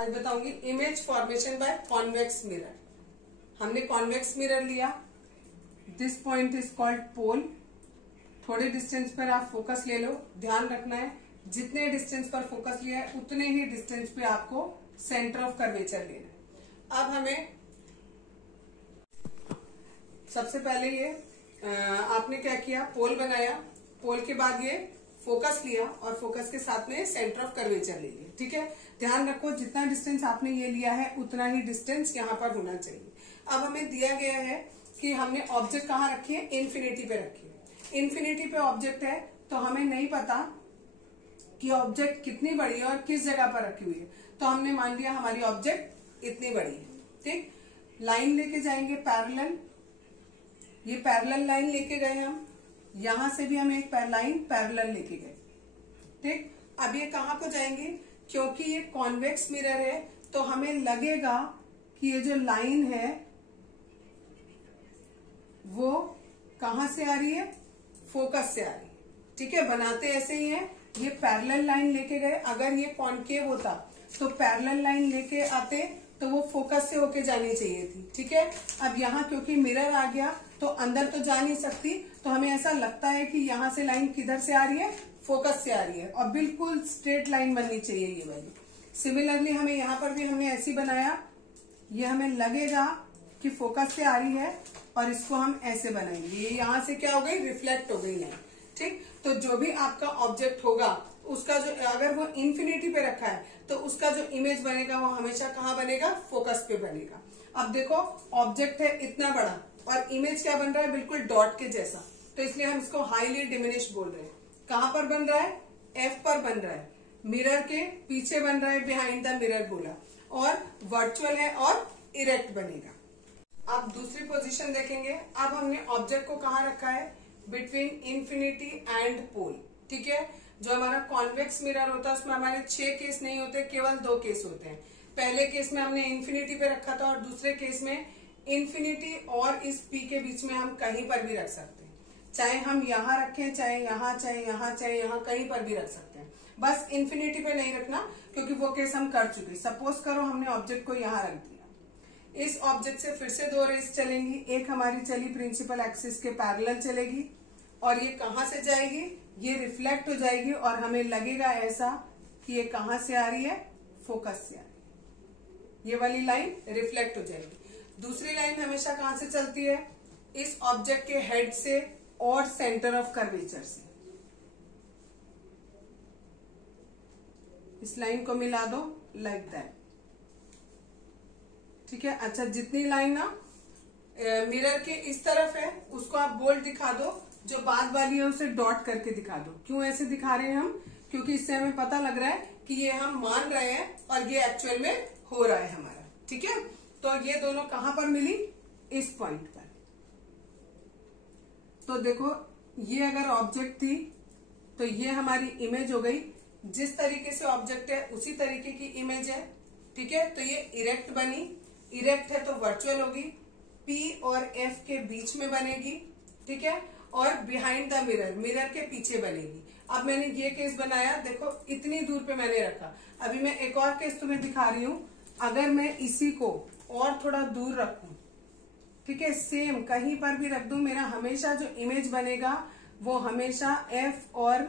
आज बताऊंगी image formation by convex mirror. हमने कॉन्वेक्स मिरर लिया, this point is called pole. थोड़े डिस्टेंस पर आप फोकस ले लो, ध्यान रखना है जितने डिस्टेंस पर फोकस लिया है उतने ही डिस्टेंस पे आपको सेंटर ऑफ कर्वेचर लेना है। अब हमें सबसे पहले ये आपने क्या किया, पोल बनाया, पोल के बाद ये फोकस लिया और फोकस के साथ में सेंटर ऑफ कर्वेचर ले लिया। ठीक है, ध्यान रखो जितना डिस्टेंस आपने ये लिया है उतना ही डिस्टेंस यहाँ पर होना चाहिए। अब हमें दिया गया है कि हमने ऑब्जेक्ट कहाँ रखी है, इन्फिनिटी पे रखी है। इन्फिनिटी पे ऑब्जेक्ट है तो हमें नहीं पता कि ऑब्जेक्ट कितनी बड़ी है और किस जगह पर रखी हुई है, तो हमने मान लिया हमारी ऑब्जेक्ट इतनी बड़ी है। ठीक, लाइन लेके जाएंगे पैरेलल, ये पैरेलल लाइन लेके गए हम, यहां से भी हम एक लाइन पैरेलल लेके गए। ठीक, अब ये कहां को जाएंगे, क्योंकि ये कॉन्वेक्स मिरर है तो हमें लगेगा कि ये जो लाइन है वो कहां से आ रही है, फोकस से आ रही है। ठीक है, बनाते ऐसे ही है, ये पैरेलल लाइन लेके गए, अगर ये कॉन्केव होता तो पैरेलल लाइन लेके आते तो वो फोकस से होके जानी चाहिए थी। ठीक है, अब यहाँ क्योंकि मिरर आ गया तो अंदर तो जा नहीं सकती, तो हमें ऐसा लगता है कि यहाँ से लाइन किधर से आ रही है, फोकस से आ रही है और बिल्कुल स्ट्रेट लाइन बननी चाहिए ये वाली। सिमिलरली हमें यहाँ पर भी हमने ऐसी बनाया, ये हमें लगेगा कि फोकस से आ रही है और इसको हम ऐसे बनाएंगे, ये यहाँ से क्या हो गई, रिफ्लेक्ट हो गई लाइन। ठीक, तो जो भी आपका ऑब्जेक्ट होगा उसका जो, अगर वो इन्फिनिटी पे रखा है तो उसका जो इमेज बनेगा वो हमेशा कहाँ बनेगा, फोकस पे बनेगा। अब देखो ऑब्जेक्ट है इतना बड़ा और इमेज क्या बन रहा है, बिल्कुल डॉट के जैसा, तो इसलिए हम इसको हाईली डिमिनिश बोल रहे हैं। कहां पर बन रहा है, एफ पर बन रहा है, मिरर के पीछे बन रहा है, बिहाइंड द मिरर बोला, और वर्चुअल है और इरेक्ट बनेगा। अब दूसरी पोजीशन देखेंगे, अब हमने ऑब्जेक्ट को कहाँ रखा है, बिटवीन इन्फिनिटी एंड पोल। ठीक है, जो हमारा कॉन्वेक्स मिरर होता है उसमें हमारे 6 केस नहीं होते, केवल 2 केस होते हैं। पहले केस में हमने इन्फिनिटी पे रखा था और दूसरे केस में इन्फिनिटी और इस पी के बीच में हम कहीं पर भी रख सकते हैं, चाहे हम यहाँ रखें, चाहे यहाँ, चाहे यहाँ, चाहे यहाँ, कहीं पर भी रख सकते हैं। बस इन्फिनिटी पे नहीं रखना क्योंकि वो केस हम कर चुके। सपोज करो हमने ऑब्जेक्ट को यहाँ रख दिया, इस ऑब्जेक्ट से फिर से 2 रेज चलेंगी, एक हमारी चली प्रिंसिपल एक्सिस के पैरेलल चलेगी और ये कहाँ से जाएगी, ये रिफ्लेक्ट हो जाएगी और हमें लगेगा ऐसा कि ये कहाँ से आ रही है, फोकस से आ रही है। ये वाली लाइन रिफ्लेक्ट हो जाएगी। दूसरी लाइन हमेशा कहां से चलती है, इस ऑब्जेक्ट के हेड से और सेंटर ऑफ कर्वेचर से। इस लाइन को मिला दो लाइक दैट। ठीक है, अच्छा जितनी लाइन ना मिरर के इस तरफ है उसको आप बोल्ड दिखा दो, जो बाद वाली है उसे डॉट करके दिखा दो। क्यों ऐसे दिखा रहे हैं हम, क्योंकि इससे हमें पता लग रहा है कि ये हम मान रहे हैं और ये एक्चुअल में हो रहा है हमारा। ठीक है, तो ये दोनों कहां पर मिली, इस पॉइंट पर। तो देखो ये अगर ऑब्जेक्ट थी तो ये हमारी इमेज हो गई, जिस तरीके से ऑब्जेक्ट है उसी तरीके की इमेज है। ठीक है, तो ये इरेक्ट बनी, इरेक्ट है तो वर्चुअल होगी, पी और एफ के बीच में बनेगी। ठीक है, और बिहाइंड द मिरर, मिरर के पीछे बनेगी। अब मैंने ये केस बनाया, देखो इतनी दूर पे मैंने रखा। अभी मैं एक और केस तुम्हें दिखा रही हूं, अगर मैं इसी को और थोड़ा दूर रखूं, ठीक है, सेम कहीं पर भी रख दूं, मेरा हमेशा जो इमेज बनेगा वो हमेशा एफ और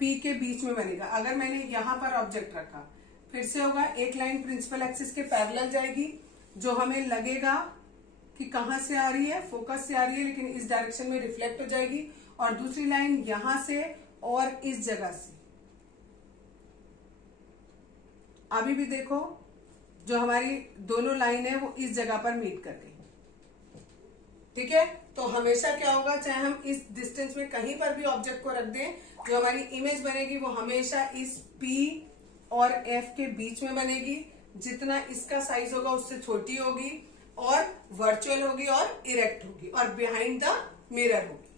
पी के बीच में बनेगा। अगर मैंने यहां पर ऑब्जेक्ट रखा, फिर से होगा, एक लाइन प्रिंसिपल एक्सिस के पैरेलल जाएगी जो हमें लगेगा कि कहां से आ रही है, फोकस से आ रही है, लेकिन इस डायरेक्शन में रिफ्लेक्ट हो जाएगी, और दूसरी लाइन यहां से और इस जगह से। अभी भी देखो जो हमारी दोनों लाइन है वो इस जगह पर मीट कर गई। ठीक है, तो हमेशा क्या होगा, चाहे हम इस डिस्टेंस में कहीं पर भी ऑब्जेक्ट को रख दें, जो हमारी इमेज बनेगी वो हमेशा इस P और F के बीच में बनेगी। जितना इसका साइज होगा उससे छोटी होगी और वर्चुअल होगी और इरेक्ट होगी और बिहाइंड द मिरर होगी।